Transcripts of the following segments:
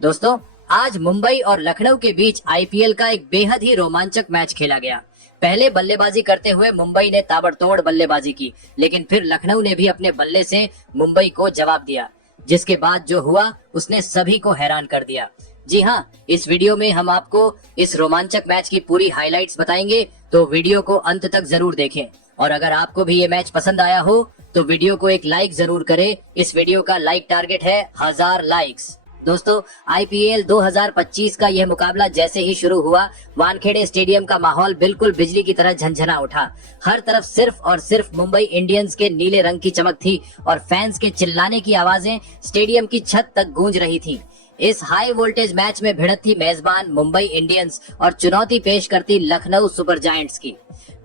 दोस्तों, आज मुंबई और लखनऊ के बीच आईपीएल का एक बेहद ही रोमांचक मैच खेला गया। पहले बल्लेबाजी करते हुए मुंबई ने ताबड़तोड़ बल्लेबाजी की, लेकिन फिर लखनऊ ने भी अपने बल्ले से मुंबई को जवाब दिया, जिसके बाद जो हुआ उसने सभी को हैरान कर दिया। जी हाँ, इस वीडियो में हम आपको इस रोमांचक मैच की पूरी हाइलाइट्स बताएंगे, तो वीडियो को अंत तक जरूर देखें। और अगर आपको भी ये मैच पसंद आया हो तो वीडियो को एक लाइक जरूर करें। इस वीडियो का लाइक टारगेट है 1000 लाइक्स। दोस्तों, आईपीएल 2025 का यह मुकाबला जैसे ही शुरू हुआ, वानखेड़े स्टेडियम का माहौल बिल्कुल बिजली की तरह झंझना उठा। हर तरफ सिर्फ और सिर्फ मुंबई इंडियंस के नीले रंग की चमक थी और फैंस के चिल्लाने की आवाजें स्टेडियम की छत तक गूंज रही थी। इस हाई वोल्टेज मैच में भिड़त थी मेजबान मुंबई इंडियंस और चुनौती पेश करती लखनऊ सुपर जायंट्स की।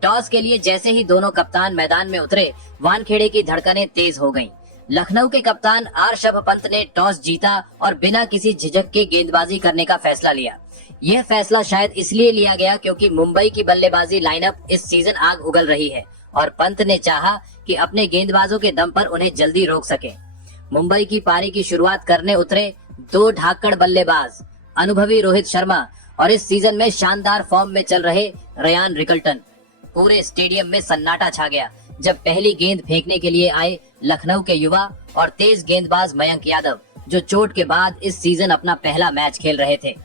टॉस के लिए जैसे ही दोनों कप्तान मैदान में उतरे, वानखेड़े की धड़कनें तेज हो गईं। लखनऊ के कप्तान ऋषभ पंत ने टॉस जीता और बिना किसी झिझक के गेंदबाजी करने का फैसला लिया। यह फैसला शायद इसलिए लिया गया क्योंकि मुंबई की बल्लेबाजी लाइनअप इस सीजन आग उगल रही है और पंत ने चाहा कि अपने गेंदबाजों के दम पर उन्हें जल्दी रोक सके। मुंबई की पारी की शुरुआत करने उतरे दो धाकड़ बल्लेबाज, अनुभवी रोहित शर्मा और इस सीजन में शानदार फॉर्म में चल रहे रियान रिकल्टन। पूरे स्टेडियम में सन्नाटा छा गया जब पहली गेंद फेंकने के लिए आए लखनऊ के युवा और तेज गेंदबाज मयंक यादव, जो चोट के बाद इस सीजन अपना पहला मैच खेल रहे थे।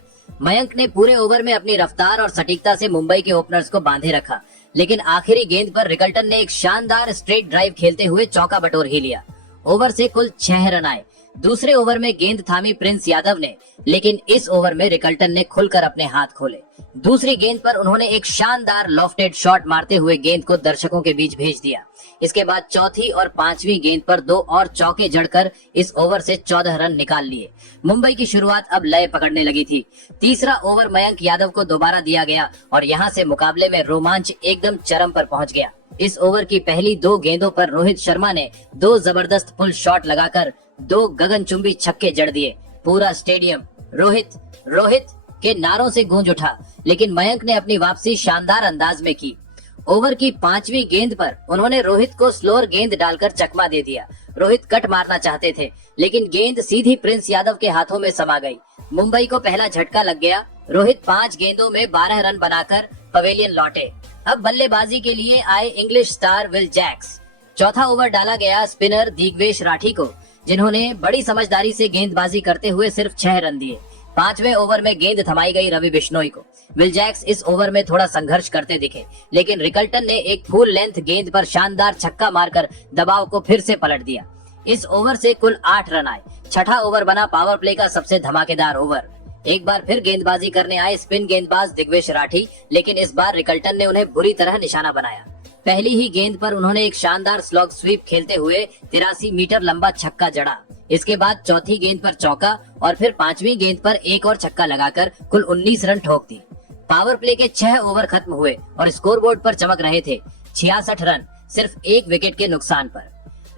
मयंक ने पूरे ओवर में अपनी रफ्तार और सटीकता से मुंबई के ओपनर्स को बांधे रखा, लेकिन आखिरी गेंद पर रिकल्टन ने एक शानदार स्ट्रेट ड्राइव खेलते हुए चौका बटोर ही लिया। ओवर से कुल 6 रन आए। दूसरे ओवर में गेंद थामी प्रिंस यादव ने, लेकिन इस ओवर में रिकल्टन ने खुलकर अपने हाथ खोले। दूसरी गेंद पर उन्होंने एक शानदार लॉफ्टेड शॉट मारते हुए गेंद को दर्शकों के बीच भेज दिया। इसके बाद चौथी और पांचवी गेंद पर 2 और चौके जड़कर इस ओवर से 14 रन निकाल लिए। मुंबई की शुरुआत अब लय पकड़ने लगी थी। तीसरा ओवर मयंक यादव को दोबारा दिया गया और यहाँ से मुकाबले में रोमांच एकदम चरम पर पहुंच गया। इस ओवर की पहली 2 गेंदों पर रोहित शर्मा ने 2 जबरदस्त पुल शॉट लगाकर 2 गगनचुंबी छक्के जड़ दिए। पूरा स्टेडियम रोहित रोहित के नारों से गूंज उठा, लेकिन मयंक ने अपनी वापसी शानदार अंदाज में की। ओवर की 5वीं गेंद पर उन्होंने रोहित को स्लोअर गेंद डालकर चकमा दे दिया। रोहित कट मारना चाहते थे, लेकिन गेंद सीधी प्रिंस यादव के हाथों में समा गई। मुंबई को पहला झटका लग गया। रोहित 5 गेंदों में 12 रन बनाकर पवेलियन लौटे। अब बल्लेबाजी के लिए आए इंग्लिश स्टार विल जैक्स। चौथा ओवर डाला गया स्पिनर दिग्वेश राठी को, जिन्होंने बड़ी समझदारी से गेंदबाजी करते हुए सिर्फ 6 रन दिए। 5वें ओवर में गेंद थमाई गई रवि बिश्नोई को। विल जैक्स इस ओवर में थोड़ा संघर्ष करते दिखे, लेकिन रिकल्टन ने एक फुल लेंथ गेंद पर शानदार छक्का मारकर दबाव को फिर से पलट दिया। इस ओवर से कुल 8 रन आए। छठा ओवर बना पावर प्ले का सबसे धमाकेदार ओवर। एक बार फिर गेंदबाजी करने आए स्पिन गेंदबाज दिग्वेश राठी, लेकिन इस बार रिकल्टन ने उन्हें बुरी तरह निशाना बनाया। पहली ही गेंद पर उन्होंने एक शानदार स्लॉग स्वीप खेलते हुए 83 मीटर लंबा छक्का जड़ा। इसके बाद चौथी गेंद पर चौका और फिर 5वीं गेंद पर एक और छक्का लगाकर कुल 19 रन ठोक दिए। पावर प्ले के 6 ओवर खत्म हुए और स्कोरबोर्ड पर चमक रहे थे 66 रन, सिर्फ 1 विकेट के नुकसान पर।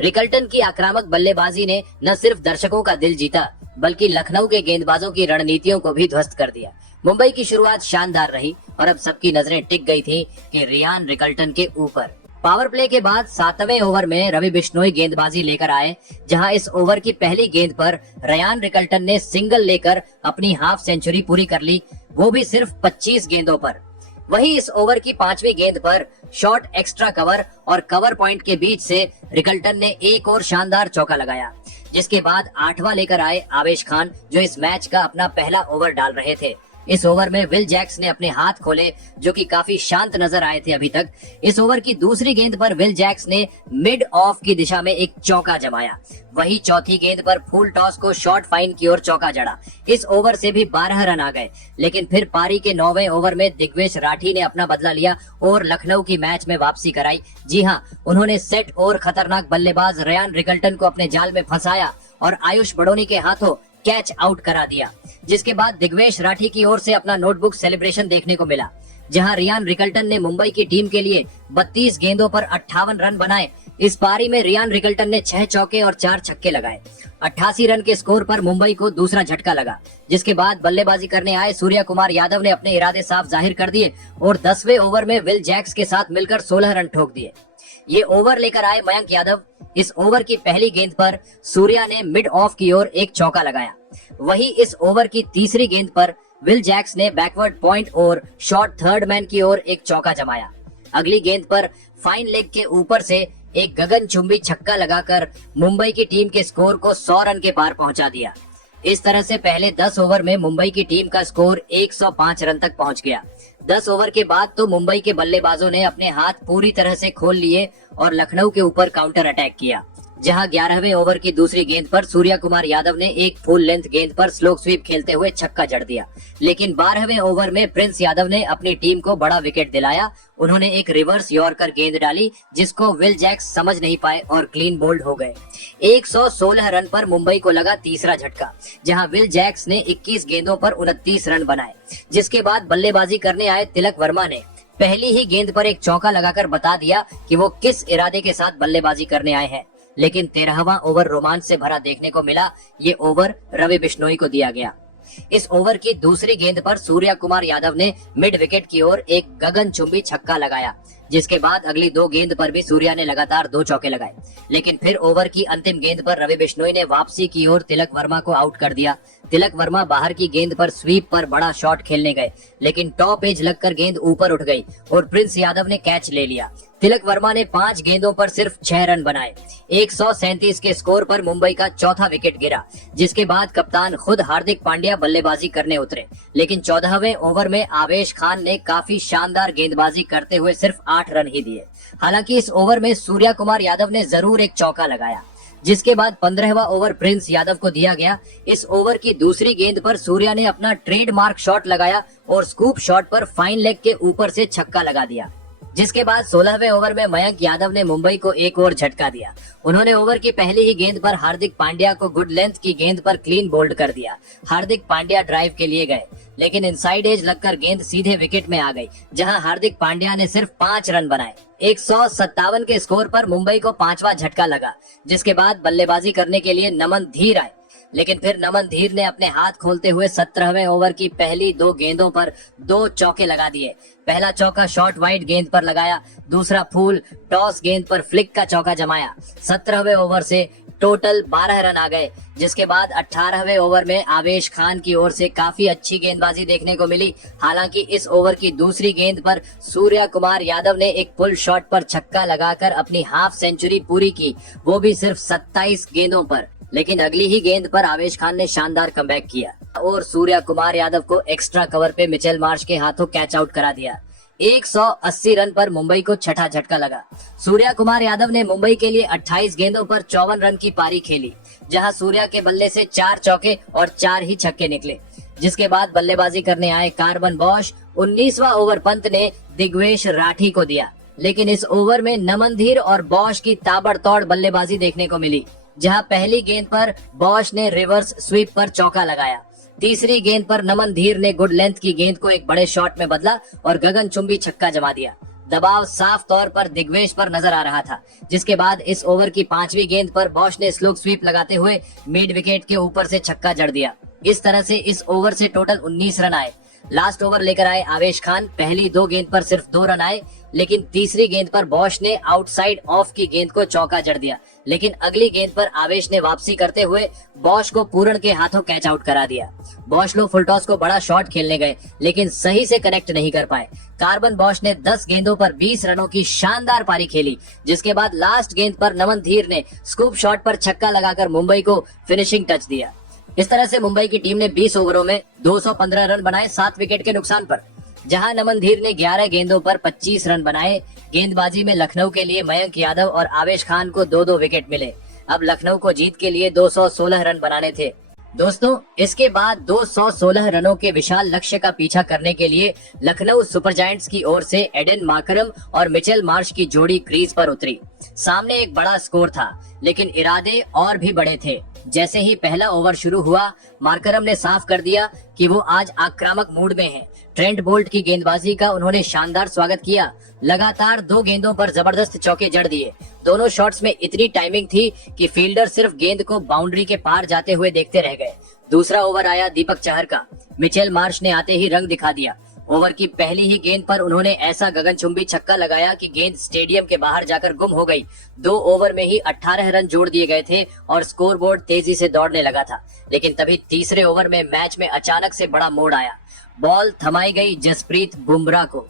रिकल्टन की आक्रामक बल्लेबाजी ने न सिर्फ दर्शकों का दिल जीता, बल्कि लखनऊ के गेंदबाजों की रणनीतियों को भी ध्वस्त कर दिया। मुंबई की शुरुआत शानदार रही और अब सबकी नजरें टिक गई थी कि रियान रिकल्टन के ऊपर। पावर प्ले के बाद 7वें ओवर में रवि बिश्नोई गेंदबाजी लेकर आए, जहां इस ओवर की पहली गेंद पर रियान रिकल्टन ने सिंगल लेकर अपनी हाफ सेंचुरी पूरी कर ली, वो भी सिर्फ 25 गेंदों पर। वहीं इस ओवर की 5वीं गेंद पर शॉर्ट एक्स्ट्रा कवर और कवर पॉइंट के बीच से रिकल्टन ने एक और शानदार चौका लगाया, जिसके बाद 8वां लेकर आए आवेश खान, जो इस मैच का अपना पहला ओवर डाल रहे थे। इस ओवर में विल जैक्स ने अपने हाथ खोले, जो कि काफी शांत नजर आए थे अभी तक। इस ओवर की दूसरी गेंद पर विल जैक्स ने मिड ऑफ की दिशा में एक चौका जमाया। वही चौथी गेंद पर फुल टॉस को शॉर्ट फाइन की ओर चौका जड़ा। इस ओवर से भी 12 रन आ गए, लेकिन फिर पारी के 9वें ओवर में दिग्वेश राठी ने अपना बदला लिया और लखनऊ की मैच में वापसी कराई। जी हाँ, उन्होंने सेट और खतरनाक बल्लेबाज रियान रिकल्टन को अपने जाल में फंसाया और आयुष बड़ोनी के हाथों कैच आउट करा दिया, जिसके बाद दिग्वेश राठी की ओर से अपना नोटबुक सेलिब्रेशन देखने को मिला, जहां रियान रिकल्टन ने मुंबई की टीम के लिए 32 गेंदों पर 58 रन बनाए। इस पारी में रियान रिकल्टन ने 6 चौके और 4 छक्के लगाए। 88 रन के स्कोर पर मुंबई को दूसरा झटका लगा, जिसके बाद बल्लेबाजी करने आए सूर्य कुमार यादव ने अपने इरादे साफ जाहिर कर दिए और 10वें ओवर में विल जैक्स के साथ मिलकर 16 रन ठोक दिए। ये ओवर लेकर आए मयंक यादव। इस ओवर की पहली गेंद पर सूर्या ने मिड ऑफ की ओर एक चौका लगाया। वहीं इस ओवर की तीसरी गेंद पर विल जैक्स ने बैकवर्ड पॉइंट और शॉर्ट थर्ड मैन की ओर एक चौका जमाया। अगली गेंद पर फाइन लेग के ऊपर से एक गगनचुंबी छक्का लगाकर मुंबई की टीम के स्कोर को 100 रन के पार पहुंचा दिया। इस तरह से पहले 10 ओवर में मुंबई की टीम का स्कोर 105 रन तक पहुंच गया। 10 ओवर के बाद तो मुंबई के बल्लेबाजों ने अपने हाथ पूरी तरह से खोल लिए और लखनऊ के ऊपर काउंटर अटैक किया, जहां 11वें ओवर की दूसरी गेंद पर सूर्या कुमार यादव ने एक फुल लेंथ गेंद पर स्लो स्वीप खेलते हुए छक्का जड़ दिया। लेकिन 12वें ओवर में प्रिंस यादव ने अपनी टीम को बड़ा विकेट दिलाया। उन्होंने एक रिवर्स यॉर्कर गेंद डाली जिसको विल जैक्स समझ नहीं पाए और क्लीन बोल्ड हो गए। 116 रन पर मुंबई को लगा तीसरा झटका, जहां विल जैक्स ने 21 गेंदों पर 29 रन बनाए। जिसके बाद बल्लेबाजी करने आए तिलक वर्मा ने पहली ही गेंद पर एक चौका लगाकर बता दिया कि वो किस इरादे के साथ बल्लेबाजी करने आए हैं। लेकिन 13वां ओवर रोमांच से भरा देखने को मिला। ये ओवर रवि बिश्नोई को दिया गया। इस ओवर की दूसरी गेंद पर सूर्या कुमार यादव ने मिड विकेट की ओर एक गगनचुंबी छक्का लगाया, जिसके बाद अगली 2 गेंद पर भी सूर्या ने लगातार 2 चौके लगाए। लेकिन फिर ओवर की अंतिम गेंद पर रवि बिश्नोई ने वापसी की ओर तिलक वर्मा को आउट कर दिया। तिलक वर्मा बाहर की गेंद पर स्वीप पर बड़ा शॉट खेलने गए, लेकिन टॉप एज लगकर गेंद ऊपर उठ गई और प्रिंस यादव ने कैच ले लिया। तिलक वर्मा ने 5 गेंदों पर सिर्फ 6 रन बनाए। 137 के स्कोर पर मुंबई का चौथा विकेट गिरा, जिसके बाद कप्तान खुद हार्दिक पांड्या बल्लेबाजी करने उतरे। लेकिन 14वें ओवर में आवेश खान ने काफी शानदार गेंदबाजी करते हुए सिर्फ 8 रन ही दिए। हालांकि इस ओवर में सूर्या कुमार यादव ने जरूर एक चौका लगाया। जिसके बाद 15वां ओवर प्रिंस यादव को दिया गया। इस ओवर की दूसरी गेंद पर सूर्या ने अपना ट्रेडमार्क शॉट लगाया और स्कूप शॉट पर फाइन लेग के ऊपर से छक्का लगा दिया। जिसके बाद 16वें ओवर में मयंक यादव ने मुंबई को एक और झटका दिया। उन्होंने ओवर की पहली ही गेंद पर हार्दिक पांड्या को गुड लेंथ की गेंद पर क्लीन बोल्ड कर दिया। हार्दिक पांड्या ड्राइव के लिए गए, लेकिन इनसाइड एज लगकर गेंद सीधे विकेट में आ गई, जहां हार्दिक पांड्या ने सिर्फ 5 रन बनाए। 157 के स्कोर पर मुंबई को 5वां झटका लगा, जिसके बाद बल्लेबाजी करने के लिए नमन धीर आए। लेकिन फिर नमन धीर ने अपने हाथ खोलते हुए 17वें ओवर की पहली 2 गेंदों पर 2 चौके लगा दिए। पहला चौका शॉर्ट वाइड गेंद पर लगाया, दूसरा फूल टॉस गेंद पर फ्लिक का चौका जमाया। 17वें ओवर से टोटल 12 रन आ गए, जिसके बाद 18वें ओवर में आवेश खान की ओर से काफी अच्छी गेंदबाजी देखने को मिली। हालांकि इस ओवर की दूसरी गेंद पर सूर्या कुमार यादव ने एक पुल शॉट पर छक्का लगाकर अपनी हाफ सेंचुरी पूरी की, वो भी सिर्फ 27 गेंदों पर। लेकिन अगली ही गेंद पर आवेश खान ने शानदार कमबैक किया और सूर्या कुमार यादव को एक्स्ट्रा कवर पे मिचेल मार्श के हाथों कैच आउट करा दिया। 180 रन पर मुंबई को छठा झटका लगा। सूर्या कुमार यादव ने मुंबई के लिए 28 गेंदों पर 54 रन की पारी खेली, जहां सूर्या के बल्ले से 4 चौके और 4 ही छक्के निकले। जिसके बाद बल्लेबाजी करने आए कार्बन बॉश। 19वां ओवर पंत ने दिग्वेश राठी को दिया, लेकिन इस ओवर में नमन धीर और बॉश की ताबड़तोड़ बल्लेबाजी देखने को मिली, जहां पहली गेंद पर बॉश ने रिवर्स स्वीप पर चौका लगाया। तीसरी गेंद पर नमन धीर ने गुड लेंथ की गेंद को एक बड़े शॉट में बदला और गगनचुंबी छक्का जमा दिया। दबाव साफ तौर पर दिग्वेश पर नजर आ रहा था। जिसके बाद इस ओवर की 5वीं गेंद पर बॉश ने स्लो स्वीप लगाते हुए मिड विकेट के ऊपर से छक्का जड़ दिया। इस तरह से इस ओवर से टोटल 19 रन आए। लास्ट ओवर लेकर आए आवेश खान। पहली 2 गेंद पर सिर्फ 2 रन आए, लेकिन तीसरी गेंद पर बॉश ने आउटसाइड ऑफ की गेंद को चौका जड़ दिया। लेकिन अगली गेंद पर आवेश ने वापसी करते हुए बॉश को पूर्ण के हाथों कैच आउट करा दिया। बॉश लोग फुल टॉस को बड़ा शॉट खेलने गए, लेकिन सही से कनेक्ट नहीं कर पाए। कार्बन बॉश ने 10 गेंदों पर 20 रनों की शानदार पारी खेली, जिसके बाद लास्ट गेंद पर नमन धीर ने स्कूप शॉट पर छक्का लगाकर मुंबई को फिनिशिंग टच दिया। इस तरह से मुंबई की टीम ने 20 ओवरों में 215 रन बनाए 7 विकेट के नुकसान पर, जहां नमन धीर ने 11 गेंदों पर 25 रन बनाए। गेंदबाजी में लखनऊ के लिए मयंक यादव और आवेश खान को 2-2 विकेट मिले। अब लखनऊ को जीत के लिए 216 रन बनाने थे। दोस्तों, इसके बाद 216 रनों के विशाल लक्ष्य का पीछा करने के लिए लखनऊ सुपर जायंट्स की ओर से एडन मार्करम और मिचेल मार्श की जोड़ी क्रीज पर उतरी। सामने एक बड़ा स्कोर था, लेकिन इरादे और भी बड़े थे। जैसे ही पहला ओवर शुरू हुआ, मार्करम ने साफ कर दिया कि वो आज आक्रामक मूड में हैं। ट्रेंट बोल्ट की गेंदबाजी का उन्होंने शानदार स्वागत किया। लगातार 2 गेंदों पर जबरदस्त चौके जड़ दिए। दोनों शॉट्स में इतनी टाइमिंग थी कि फील्डर सिर्फ गेंद को बाउंड्री के पार जाते हुए देखते रह गए। दूसरा ओवर आया दीपक चहर का। मिचेल मार्श ने आते ही रंग दिखा दिया। ओवर की पहली ही गेंद पर उन्होंने ऐसा गगनचुंबी छक्का लगाया कि गेंद स्टेडियम के बाहर जाकर गुम हो गई। 2 ओवर में ही 18 रन जोड़ दिए गए थे और स्कोरबोर्ड तेजी से दौड़ने लगा था। लेकिन तभी तीसरे ओवर में मैच में अचानक से बड़ा मोड़ आया। बॉल थमाई गई जसप्रीत बुमराह को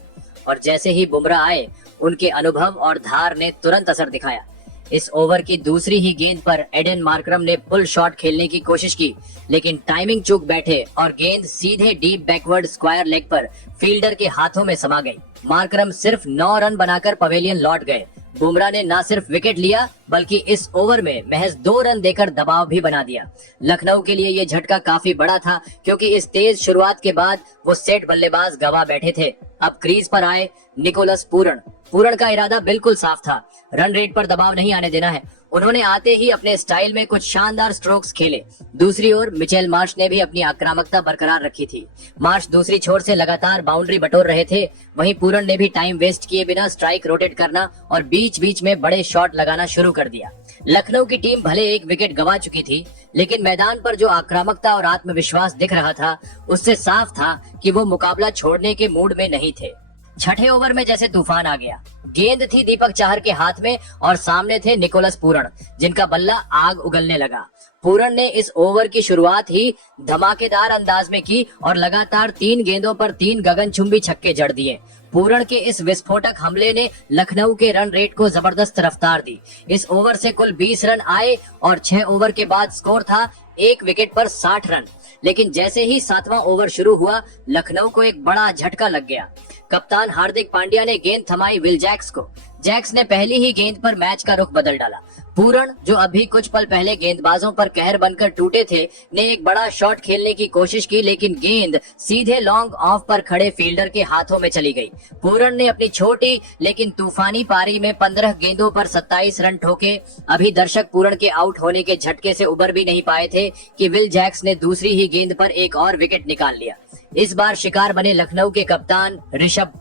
और जैसे ही बुमराह आए उनके अनुभव और धार ने तुरंत असर दिखाया। इस ओवर की दूसरी ही गेंद पर एडन मार्करम ने पुल शॉट खेलने की कोशिश की, लेकिन टाइमिंग चूक बैठे और गेंद सीधे डीप बैकवर्ड स्क्वायर लेग पर फील्डर के हाथों में समा गई। मार्करम सिर्फ 9 रन बनाकर पवेलियन लौट गए। बुमराह ने न सिर्फ विकेट लिया बल्कि इस ओवर में महज 2 रन देकर दबाव भी बना दिया। लखनऊ के लिए ये झटका काफी बड़ा था क्योंकि इस तेज शुरुआत के बाद वो सेट बल्लेबाज गंवा बैठे थे। अब क्रीज पर आए निकोलस पूरण का इरादा बिल्कुल साफ था, रन रेट पर दबाव नहीं आने देना है। उन्होंने आते ही अपने स्टाइल में कुछ शानदार स्ट्रोक्स खेले। दूसरी ओर मिचेल मार्श ने भी अपनी आक्रामकता बरकरार रखी थी। मार्श दूसरी छोर से लगातार बाउंड्री बटोर रहे थे, वहीं पूरण ने भी टाइम वेस्ट किए बिना स्ट्राइक रोटेट करना और बीच बीच में बड़े शॉट लगाना शुरू कर दिया। लखनऊ की टीम भले एक विकेट गंवा चुकी थी, लेकिन मैदान पर जो आक्रामकता और आत्मविश्वास दिख रहा था उससे साफ था कि वो मुकाबला छोड़ने के मूड में नहीं थे। छठे ओवर में जैसे तूफान आ गया। गेंद थी दीपक चाहर के हाथ में और सामने थे निकोलस पूरण, जिनका बल्ला आग उगलने लगा। पूरण ने इस ओवर की शुरुआत ही धमाकेदार अंदाज में की और लगातार 3 गेंदों पर 3 गगनचुंबी छक्के जड़ दिए। पूरण के इस विस्फोटक हमले ने लखनऊ के रन रेट को जबरदस्त रफ्तार दी। इस ओवर से कुल 20 रन आए और 6 ओवर के बाद स्कोर था 1 विकेट पर 60 रन। लेकिन जैसे ही 7वां ओवर शुरू हुआ, लखनऊ को एक बड़ा झटका लग गया। कप्तान हार्दिक पांड्या ने गेंद थमाई विल जैक्स को। जैक्स ने पहली ही गेंद पर मैच का रुख बदल डाला। पूरण, जो अभी कुछ पल पहले गेंदबाजों पर कहर बनकर टूटे थे, ने एक बड़ा शॉट खेलने की कोशिश की, लेकिन गेंद सीधे लॉन्ग ऑफ पर खड़े फील्डर के हाथों में चली गई। पूरण ने अपनी छोटी लेकिन तूफानी पारी में 15 गेंदों पर 27 रन ठोके। अभी दर्शक पूरण के आउट होने के झटके से उबर भी नहीं पाए थे कि विल जैक्स ने दूसरी ही गेंद पर एक और विकेट निकाल लिया। इस बार शिकार बने लखनऊ के कप्तान ऋषभ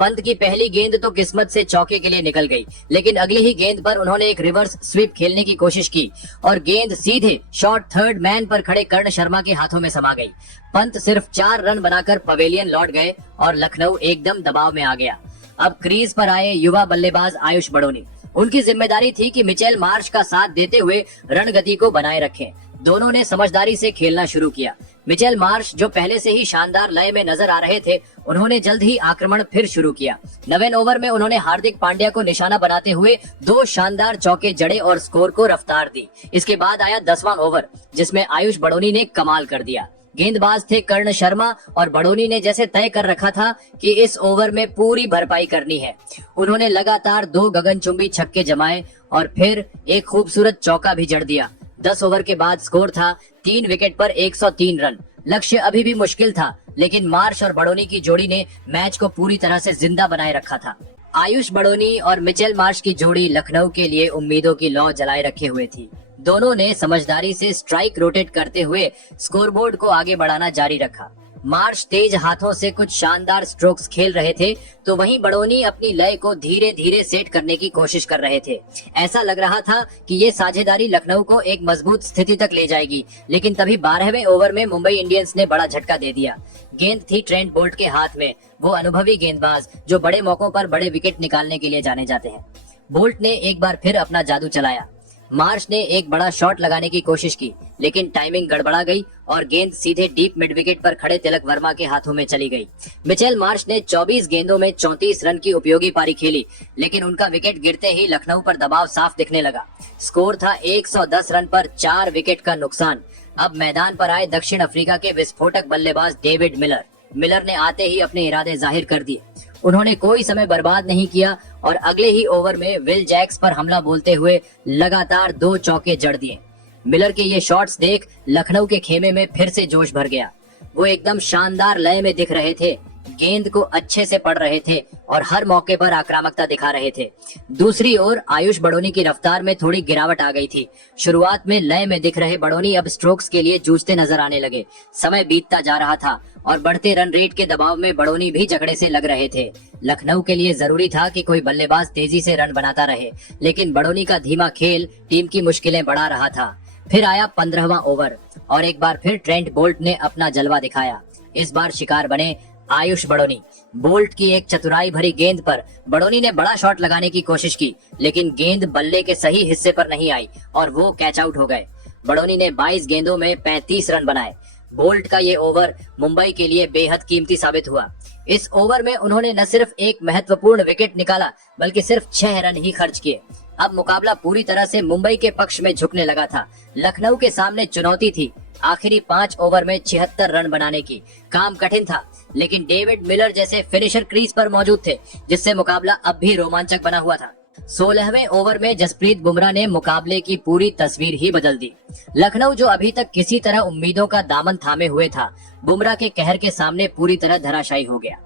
पंत की पहली गेंद तो किस्मत से चौके के लिए निकल गई, लेकिन अगली ही गेंद पर उन्होंने एक रिवर्स स्वीप खेलने की कोशिश की और गेंद सीधे शॉर्ट थर्ड मैन पर खड़े कर्ण शर्मा के हाथों में समा गई। पंत सिर्फ 4 रन बनाकर पवेलियन लौट गए और लखनऊ एकदम दबाव में आ गया। अब क्रीज पर आए युवा बल्लेबाज आयुष बड़ोनी। उनकी जिम्मेदारी थी कि मिचेल मार्श का साथ देते हुए रण गति को बनाए रखें। दोनों ने समझदारी से खेलना शुरू किया। मिचेल मार्श, जो पहले से ही शानदार लय में नजर आ रहे थे, उन्होंने जल्द ही आक्रमण फिर शुरू किया। 9वें ओवर में उन्होंने हार्दिक पांड्या को निशाना बनाते हुए 2 शानदार चौके जड़े और स्कोर को रफ्तार दी। इसके बाद आया 10वां ओवर, जिसमें आयुष बड़ोनी ने कमाल कर दिया। गेंदबाज थे कर्ण शर्मा और बड़ोनी ने जैसे तय कर रखा था कि इस ओवर में पूरी भरपाई करनी है। उन्होंने लगातार 2 गगनचुंबी छक्के जमाए और फिर एक खूबसूरत चौका भी जड़ दिया। 10 ओवर के बाद स्कोर था 3 विकेट पर 103 रन। लक्ष्य अभी भी मुश्किल था, लेकिन मार्श और बड़ोनी की जोड़ी ने मैच को पूरी तरह से जिंदा बनाए रखा था। आयुष बड़ोनी और मिचेल मार्श की जोड़ी लखनऊ के लिए उम्मीदों की लौ जलाए रखे हुए थी। दोनों ने समझदारी से स्ट्राइक रोटेट करते हुए स्कोरबोर्ड को आगे बढ़ाना जारी रखा। मार्श तेज हाथों से कुछ शानदार स्ट्रोक्स खेल रहे थे, तो वहीं बड़ोनी अपनी लय को धीरे धीरे सेट करने की कोशिश कर रहे थे। ऐसा लग रहा था कि ये साझेदारी लखनऊ को एक मजबूत स्थिति तक ले जाएगी, लेकिन तभी 12वें ओवर में मुंबई इंडियंस ने बड़ा झटका दे दिया। गेंद थी ट्रेंट बोल्ट के हाथ में, वो अनुभवी गेंदबाज जो बड़े मौकों पर बड़े विकेट निकालने के लिए जाने जाते हैं। बोल्ट ने एक बार फिर अपना जादू चलाया। मार्श ने एक बड़ा शॉट लगाने की कोशिश की, लेकिन टाइमिंग गड़बड़ा गई और गेंद सीधे डीप मिड विकेट पर खड़े तिलक वर्मा के हाथों में चली गई। मिचेल मार्श ने 24 गेंदों में 34 रन की उपयोगी पारी खेली, लेकिन उनका विकेट गिरते ही लखनऊ पर दबाव साफ दिखने लगा। स्कोर था 110 रन पर 4 विकेट का नुकसान। अब मैदान पर आए दक्षिण अफ्रीका के विस्फोटक बल्लेबाज डेविड मिलर ने आते ही अपने इरादे जाहिर कर दिए। उन्होंने कोई समय बर्बाद नहीं किया और अगले ही ओवर में विल जैक्स पर हमला बोलते हुए लगातार 2 चौके जड़ दिए। मिलर के ये शॉट्स देख लखनऊ के खेमे में फिर से जोश भर गया। वो एकदम शानदार लय में दिख रहे थे, गेंद को अच्छे से पढ़ रहे थे और हर मौके पर आक्रामकता दिखा रहे थे। दूसरी ओर आयुष बड़ोनी की रफ्तार में थोड़ी गिरावट आ गई थी। शुरुआत में लय में दिख रहे बड़ोनी अब स्ट्रोक्स के लिए जूझते नजर आने लगे। समय बीतता जा रहा था और बढ़ते रन रेट के दबाव में बड़ोनी भी जकड़े से लग रहे थे। लखनऊ के लिए जरूरी था कि कोई बल्लेबाज तेजी से रन बनाता रहे, लेकिन बड़ोनी का धीमा खेल टीम की मुश्किलें बढ़ा रहा था। फिर आया 15वां ओवर और एक बार फिर ट्रेंट बोल्ट ने अपना जलवा दिखाया। इस बार शिकार बने आयुष बड़ोनी। बोल्ट की एक चतुराई भरी गेंद पर बड़ोनी ने बड़ा शॉट लगाने की कोशिश की, लेकिन गेंद बल्ले के सही हिस्से पर नहीं आई और वो कैच आउट हो गए। बड़ोनी ने 22 गेंदों में 35 रन बनाए। बोल्ट का ये ओवर मुंबई के लिए बेहद कीमती साबित हुआ। इस ओवर में उन्होंने न सिर्फ एक महत्वपूर्ण विकेट निकाला, बल्कि सिर्फ 6 रन ही खर्च किए। अब मुकाबला पूरी तरह से मुंबई के पक्ष में झुकने लगा था। लखनऊ के सामने चुनौती थी आखिरी 5 ओवर में 76 रन बनाने की। काम कठिन था, लेकिन डेविड मिलर जैसे फिनिशर क्रीज पर मौजूद थे, जिससे मुकाबला अब भी रोमांचक बना हुआ था। 16वें ओवर में जसप्रीत बुमराह ने मुकाबले की पूरी तस्वीर ही बदल दी। लखनऊ जो अभी तक किसी तरह उम्मीदों का दामन थामे हुए था, बुमराह के कहर के सामने पूरी तरह धराशायी हो गया।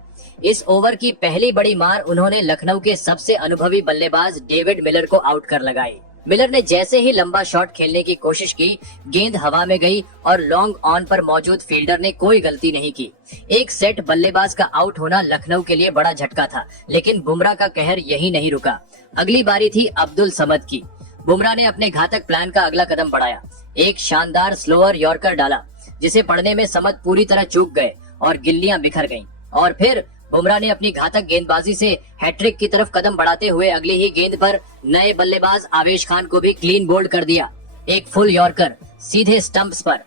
इस ओवर की पहली बड़ी मार उन्होंने लखनऊ के सबसे अनुभवी बल्लेबाज डेविड मिलर को आउट कर लगाई। मिलर ने जैसे ही लंबा शॉट खेलने की कोशिश की, गेंद हवा में गई और लॉन्ग ऑन पर मौजूद फील्डर ने कोई गलती नहीं की। एक सेट बल्लेबाज का आउट होना लखनऊ के लिए बड़ा झटका था, लेकिन बुमराह का कहर यही नहीं रुका। अगली बारी थी अब्दुल समद की। बुमराह ने अपने घातक प्लान का अगला कदम बढ़ाया। एक शानदार स्लोअर यॉर्कर डाला, जिसे पढ़ने में समद पूरी तरह चूक गए और गिल्लियां बिखर गईं। और फिर बुमराह ने अपनी घातक गेंदबाजी से हैट्रिक की तरफ कदम बढ़ाते हुए अगली ही गेंद पर नए बल्लेबाज आवेश खान को भी क्लीन बोल्ड कर दिया। एक फुल यॉर्कर सीधे स्टंप्स पर,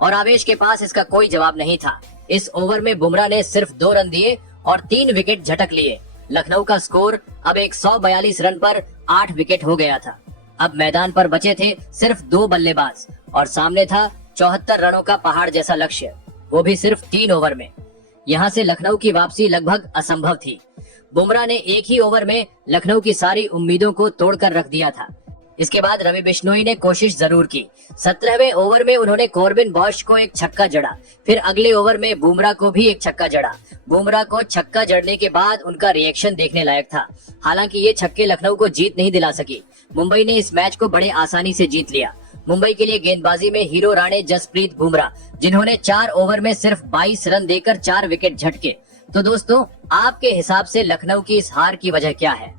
और आवेश के पास इसका कोई जवाब नहीं था। इस ओवर में बुमराह ने सिर्फ 2 रन दिए और 3 विकेट झटक लिए। लखनऊ का स्कोर अब 142 रन पर 8 विकेट हो गया था। अब मैदान पर बचे थे सिर्फ 2 बल्लेबाज और सामने था 74 रनों का पहाड़ जैसा लक्ष्य, वो भी सिर्फ 3 ओवर में। यहाँ से लखनऊ की वापसी लगभग असंभव थी। बुमराह ने एक ही ओवर में लखनऊ की सारी उम्मीदों को तोड़कर रख दिया था। इसके बाद रवि बिश्नोई ने कोशिश जरूर की। 17वें ओवर में उन्होंने कॉर्बिन बॉश को एक छक्का जड़ा, फिर अगले ओवर में बुमराह को भी एक छक्का जड़ा। बुमराह को छक्का जड़ने के बाद उनका रिएक्शन देखने लायक था। हालांकि ये छक्के लखनऊ को जीत नहीं दिला सकी। मुंबई ने इस मैच को बड़े आसानी से जीत लिया। मुंबई के लिए गेंदबाजी में हीरो राणे जसप्रीत बुमराह, जिन्होंने 4 ओवर में सिर्फ 22 रन देकर 4 विकेट झटके। तो दोस्तों, आपके हिसाब से लखनऊ की इस हार की वजह क्या है?